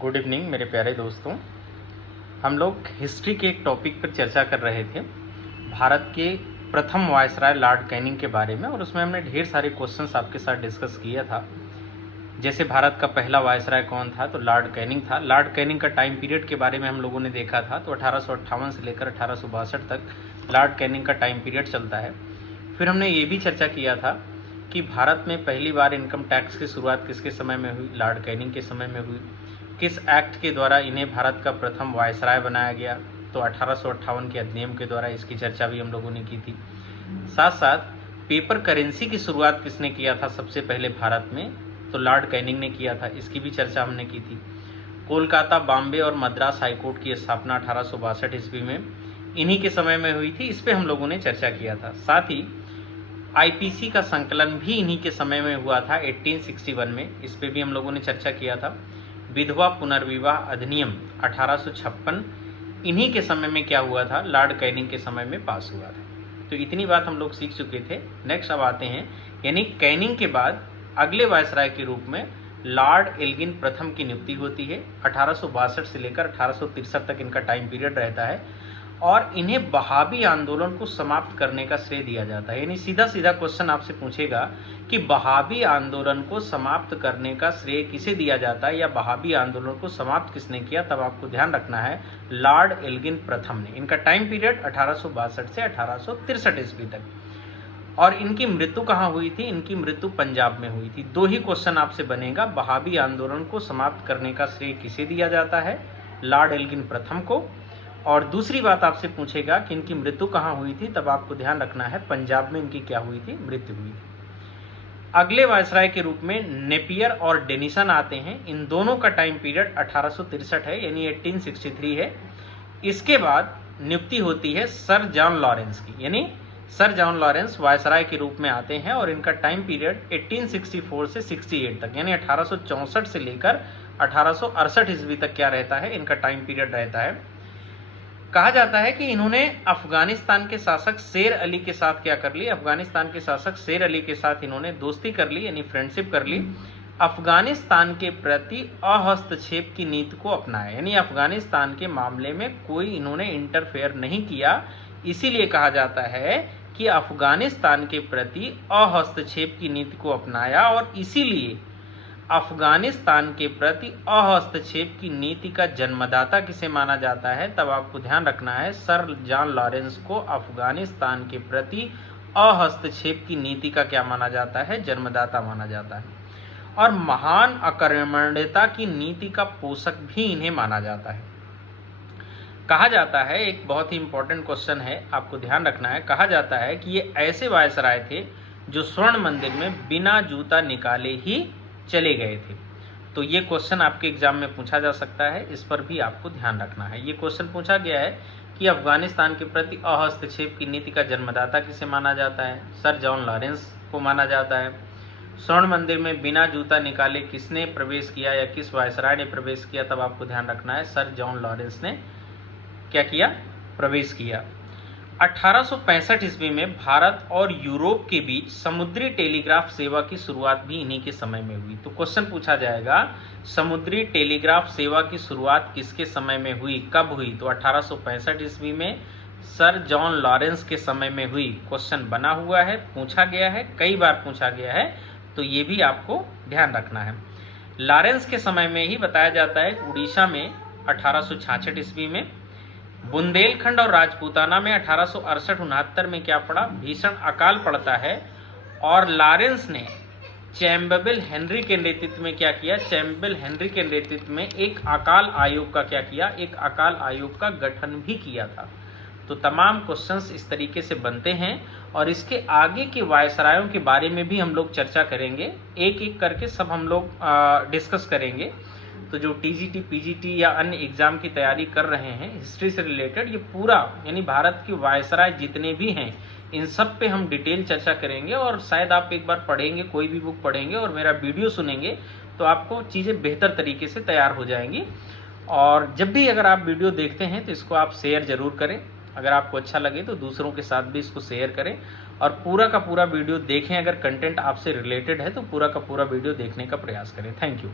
Good evening मेरे प्यारे दोस्तों। हम लोग हिस्ट्री के एक टॉपिक पर चर्चा कर रहे थे, भारत के प्रथम वायसराय लॉर्ड कैनिंग के बारे में, और उसमें हमने ढेर सारे क्वेश्चंस आपके साथ डिस्कस किया था। जैसे भारत का पहला वायसराय कौन था, तो लॉर्ड कैनिंग था। लॉर्ड कैनिंग का टाइम पीरियड के बारे में हम लोगों ने देखा था, तो 1858 से लेकर 1862 तक लॉर्ड कैनिंग का टाइम पीरियड चलता है। फिर हमने ये भी चर्चा किया था कि भारत में पहली बार इनकम टैक्स की शुरुआत किसके समय में हुई, लॉर्ड कैनिंग के समय में हुई। किस एक्ट के द्वारा इन्हें भारत का प्रथम वायसराय बनाया गया, तो 1858 के अधिनियम के द्वारा, इसकी चर्चा भी हम लोगों ने की थी। साथ साथ पेपर करेंसी की शुरुआत किसने किया था सबसे पहले भारत में, तो लॉर्ड कैनिंग ने किया था, इसकी भी चर्चा हमने की थी। कोलकाता, बॉम्बे और मद्रास हाईकोर्ट की स्थापना 1862 ईस्वी में इन्हीं के समय में हुई थी, इस पर हम लोगों ने चर्चा किया था। साथ ही आईपीसी का संकलन भी इन्हीं के समय में हुआ था 1861 में, इस पर भी हम लोगों ने चर्चा किया था। विधवा पुनर्विवाह अधिनियम 1856 इन्हीं के समय में क्या हुआ था, लॉर्ड कैनिंग के समय में पास हुआ था। तो इतनी बात हम लोग सीख चुके थे। नेक्स्ट अब आते हैं, यानी कैनिंग के बाद अगले वायसराय के रूप में लॉर्ड एल्गिन प्रथम की नियुक्ति होती है। 1862 से लेकर 1863 तक इनका टाइम पीरियड रहता है, और इन्हें बहावी आंदोलन को समाप्त करने का श्रेय दिया जाता है। यानी सीधा सीधा क्वेश्चन आपसे पूछेगा कि बहावी आंदोलन को समाप्त करने का श्रेय किसे दिया जाता है, या बहावी आंदोलन को समाप्त किसने किया, तब आपको ध्यान रखना है लॉर्ड एल्गिन प्रथम ने। इनका टाइम पीरियड 1862 से 1863 ईस्वी तक। और इनकी मृत्यु कहाँ हुई थी, इनकी मृत्यु पंजाब में हुई थी। दो ही क्वेश्चन आपसे बनेगा, बहावी आंदोलन को समाप्त करने का श्रेय किसे दिया जाता है, लॉर्ड एल्गिन प्रथम को। और दूसरी बात आपसे पूछेगा कि इनकी मृत्यु कहाँ हुई थी, तब आपको ध्यान रखना है पंजाब में इनकी क्या हुई थी, मृत्यु हुई थी। अगले वायसराय के रूप में नेपियर और डेनिसन आते हैं। इन दोनों का टाइम पीरियड 1863 है, यानी 1863 है। इसके बाद नियुक्ति होती है सर जॉन लॉरेंस की, यानी सर जॉन लॉरेंस वायसराय के रूप में आते हैं, और इनका टाइम पीरियड 1864 से 68 तक, यानी 1864 से लेकर 1868 ईस्वी तक क्या रहता है, इनका टाइम पीरियड रहता है। कहा जाता है कि इन्होंने अफगानिस्तान के शासक शेर अली के साथ क्या कर ली, अफगानिस्तान के शासक शेर अली के साथ इन्होंने दोस्ती कर ली, यानी फ्रेंडशिप कर ली। अफगानिस्तान के प्रति अहस्तक्षेप की नीति को अपनाया, यानी अफगानिस्तान के मामले में कोई इन्होंने इंटरफेयर नहीं किया। इसीलिए कहा जाता है कि अफगानिस्तान के प्रति अहस्तक्षेप की नीति को अपनाया, और इसीलिए अफगानिस्तान के प्रति अहस्तक्षेप की नीति का जन्मदाता किसे माना जाता है, तब आपको ध्यान रखना है सर जॉन लॉरेंस को अफगानिस्तान के प्रति अहस्तक्षेप की नीति का क्या माना जाता है, जन्मदाता माना जाता है। और महान अकर्मण्यता की नीति का पोषक भी इन्हें माना जाता है। कहा जाता है, एक बहुत ही इंपॉर्टेंट क्वेश्चन है, आपको ध्यान रखना है। कहा जाता है कि ये ऐसे वायसराय थे जो स्वर्ण मंदिर में बिना जूता निकाले ही चले गए थे। तो ये क्वेश्चन आपके एग्जाम में पूछा जा सकता है, इस पर भी आपको ध्यान रखना है। ये क्वेश्चन पूछा गया है कि अफगानिस्तान के प्रति अहस्तक्षेप की नीति का जन्मदाता किसे माना जाता है, सर जॉन लॉरेंस को माना जाता है। स्वर्ण मंदिर में बिना जूता निकाले किसने प्रवेश किया, या किस वायसराय ने प्रवेश किया, तब आपको ध्यान रखना है सर जॉन लॉरेंस ने क्या किया, प्रवेश किया। 1865 ईस्वी में भारत और यूरोप के बीच समुद्री टेलीग्राफ सेवा की शुरुआत भी इन्हीं के समय में हुई। तो क्वेश्चन पूछा जाएगा, समुद्री टेलीग्राफ सेवा की शुरुआत किसके समय में हुई, कब हुई, तो 1865 ईस्वी में सर जॉन लॉरेंस के समय में हुई। क्वेश्चन बना हुआ है, पूछा गया है, कई बार पूछा गया है, तो ये भी आपको ध्यान रखना है। लॉरेंस के समय में ही बताया जाता है उड़ीसा में 1866 ईस्वी में, बुंदेलखंड और राजपूताना में 1868-69 में क्या पड़ा, भीषण अकाल पड़ता है। और लॉरेंस ने चैम्बेल हेनरी के नेतृत्व में क्या किया, चैम्बेल हेनरी के नेतृत्व में एक अकाल आयोग का क्या किया, एक अकाल आयोग का गठन भी किया था। तो तमाम क्वेश्चंस इस तरीके से बनते हैं, और इसके आगे के वायसरायों के बारे में भी हम लोग चर्चा करेंगे, एक एक करके सब हम लोग डिस्कस करेंगे। तो जो टीजीटी, पीजीटी या अन्य एग्जाम की तैयारी कर रहे हैं हिस्ट्री से रिलेटेड, ये पूरा यानी भारत के वायसराय जितने भी हैं इन सब पे हम डिटेल चर्चा करेंगे। और शायद आप एक बार पढ़ेंगे, कोई भी बुक पढ़ेंगे और मेरा वीडियो सुनेंगे, तो आपको चीज़ें बेहतर तरीके से तैयार हो जाएंगी। और जब भी अगर आप वीडियो देखते हैं तो इसको आप शेयर जरूर करें, अगर आपको अच्छा लगे तो दूसरों के साथ भी इसको शेयर करें, और पूरा का पूरा वीडियो देखें। अगर कंटेंट आपसे रिलेटेड है तो पूरा का पूरा वीडियो देखने का प्रयास करें। Thank you.